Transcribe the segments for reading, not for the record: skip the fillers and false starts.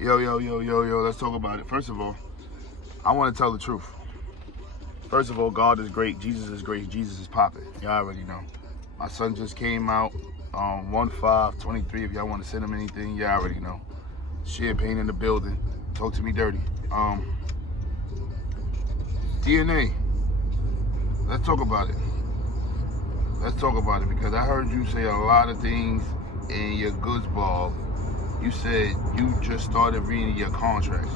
Yo, let's talk about it. First of all, I want to tell the truth. First of all, God is great. Jesus is great. Jesus is popping. Y'all already know. My son just came out on 1/5/23. If y'all want to send him anything, y'all already know. Champagne in the building. Talk to me dirty. DNA. Let's talk about it. Let's talk about it because I heard you say a lot of things in your goods ball. You said you just started reading your contracts.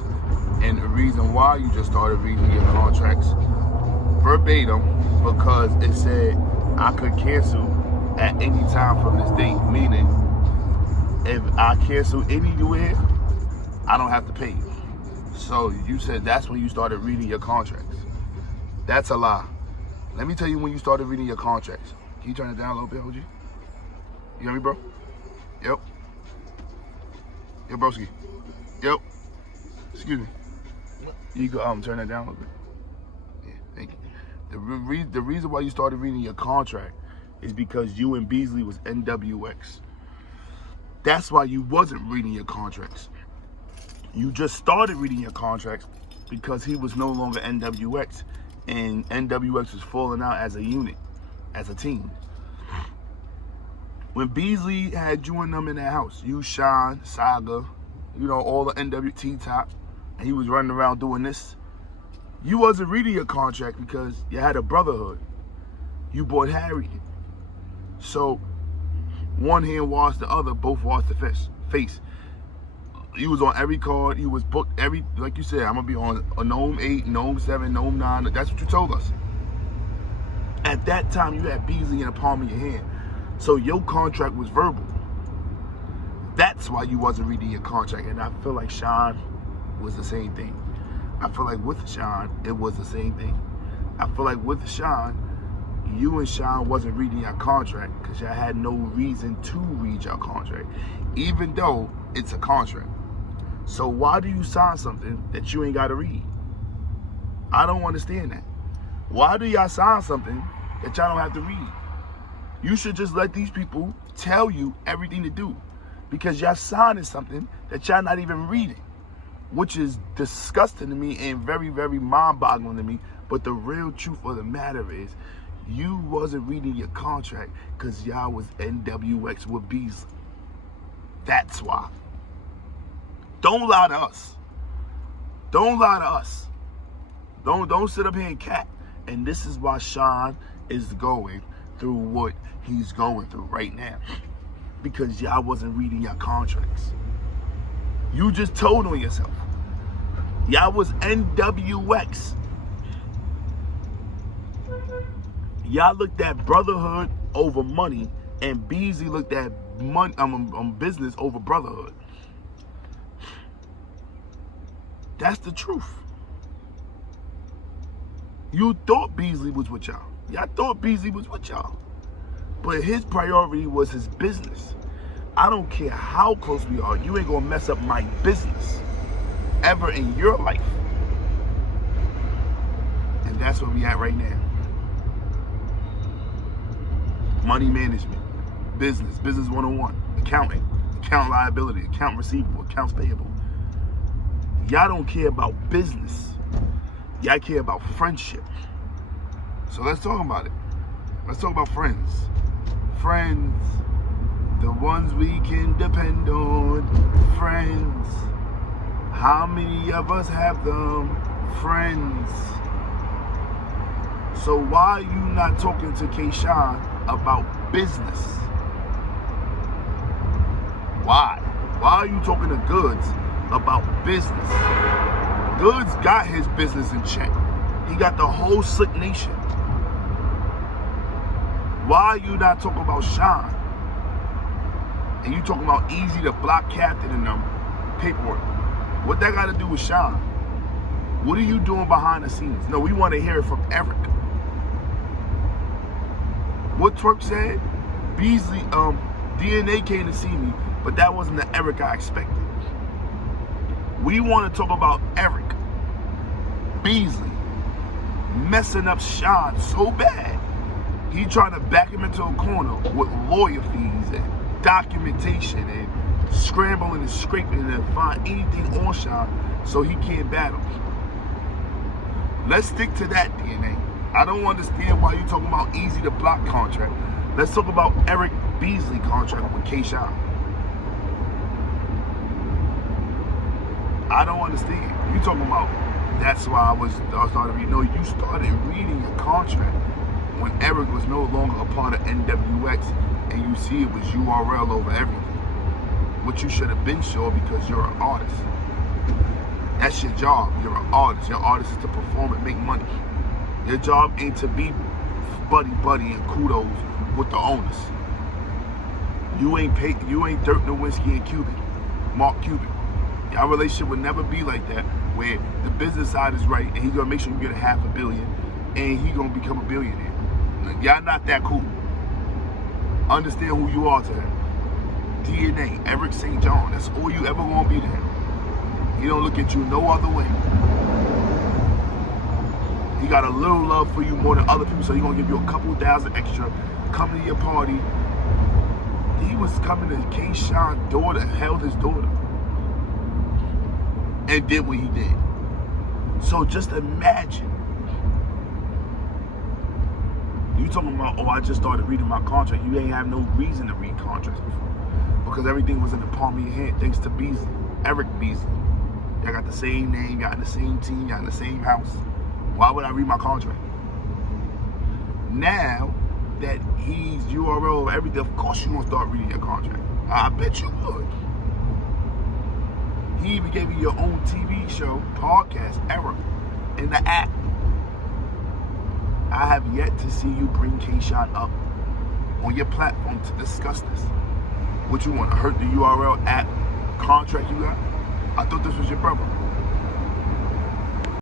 And the reason why you just started reading your contracts verbatim, because it said I could cancel at any time from this date. Meaning, if I cancel anywhere, I don't have to pay you. So you said that's when you started reading your contracts. That's a lie. Let me tell you when you started reading your contracts. Can you turn it down a little bit, OG? You hear me, bro? Yep. Yo, broski. Yep. Excuse me. You go turn that down a little bit. Yeah, thank you. The reason why you started reading your contract is because you and Beasley was NWX. That's why you wasn't reading your contracts. You just started reading your contracts because he was no longer NWX, and NWX was falling out as a unit, as a team. When Beasley had you and them in that house, you, Sean, Saga, all the NWT top, and he was running around doing this, you wasn't reading your contract because you had a brotherhood. You bought Harry. So one hand washed the other, both washed the face. You was on every card. You was booked like you said, I'm going to be on a Gnome 8, Gnome 7, Gnome 9. That's what you told us. At that time, you had Beasley in the palm of your hand. So your contract was verbal. That's why you wasn't reading your contract. And I feel like Sean was the same thing. I feel like with Sean, it was the same thing. I feel like with Sean, you and Sean wasn't reading your contract because y'all had no reason to read your contract, even though it's a contract. So why do you sign something that you ain't got to read? I don't understand that. Why do y'all sign something that y'all don't have to read? You should just let these people tell you everything to do, because y'all signing something that y'all not even reading, which is disgusting to me and very, very mind-boggling to me. But the real truth of the matter is, you wasn't reading your contract because y'all was NWX with Beasley. That's why. Don't lie to us. Don't lie to us. Don't sit up here and cat. And this is why Sean is going through what he's going through right now, because y'all wasn't reading your contracts. You just told on yourself. Y'all was NWX. Y'all looked at brotherhood over money, and Beasley looked at money, business over brotherhood. That's the truth. You thought Beasley was with y'all. Y'all thought Beasley was with y'all. But his priority was his business. I don't care how close we are. You ain't gonna mess up my business ever in your life. And that's where we at right now. Money management, business 101, accounting, account liability, account receivable, accounts payable. Y'all don't care about business. Y'all care about friendship. So let's talk about it. Let's talk about friends. Friends, the ones we can depend on. Friends, how many of us have them? Friends. So why are you not talking to K-Shine about business? Why? Why are you talking to Goods about business? Goods got his business in check. He got the whole Slick Nation. Why are you not talking about Sean? And you talking about Easy, the block captain, and them paperwork. What that got to do with Sean? What are you doing behind the scenes? No, we want to hear it from Eric. What Twerk said, Beasley, DNA came to see me, but that wasn't the Eric I expected. We want to talk about Eric Beasley messing up Sean so bad. He trying to back him into a corner with lawyer fees and documentation and scrambling and scraping and find anything on Sean, so he can't battle. Let's stick to that DNA. I don't understand why you're talking about easy to block contract. Let's talk about Eric Beasley contract with K-Shine. I don't understand. You talking about that's why I started reading. No, you started reading your contract when Eric was no longer a part of NWX, and you see it was URL over everything. Which you should have been sure because you're an artist. That's your job. You're an artist. Your artist is to perform and make money. Your job ain't to be buddy and kudos with the owners. You ain't Dirk Nowitzki and Cuban, Mark Cuban. Your relationship would never be like that, where the business side is right and he's gonna make sure you get $500 million and he's gonna become a billionaire. Y'all not that cool. Understand who you are to him. DNA, Eric St. John. That's all you ever gonna be to him. He don't look at you no other way. He got a little love for you more than other people, so he's gonna give you a couple thousand extra. Come to your party. He was coming to K-Shine's daughter, held his daughter, and did what he did. So just imagine. You talking about, oh, I just started reading my contract. You ain't have no reason to read contracts before, because everything was in the palm of your hand thanks to Beasley, Eric Beasley. Y'all got the same name, y'all in the same team, y'all in the same house. Why would I read my contract? Now that he's URL over everything, of course you gonna start reading your contract. I bet you would. He even gave you your own TV show, podcast, Era, in the app. I have yet to see you bring K-Shine up on your platform to discuss this. What you want to hurt the URL app contract you got? I thought this was your brother.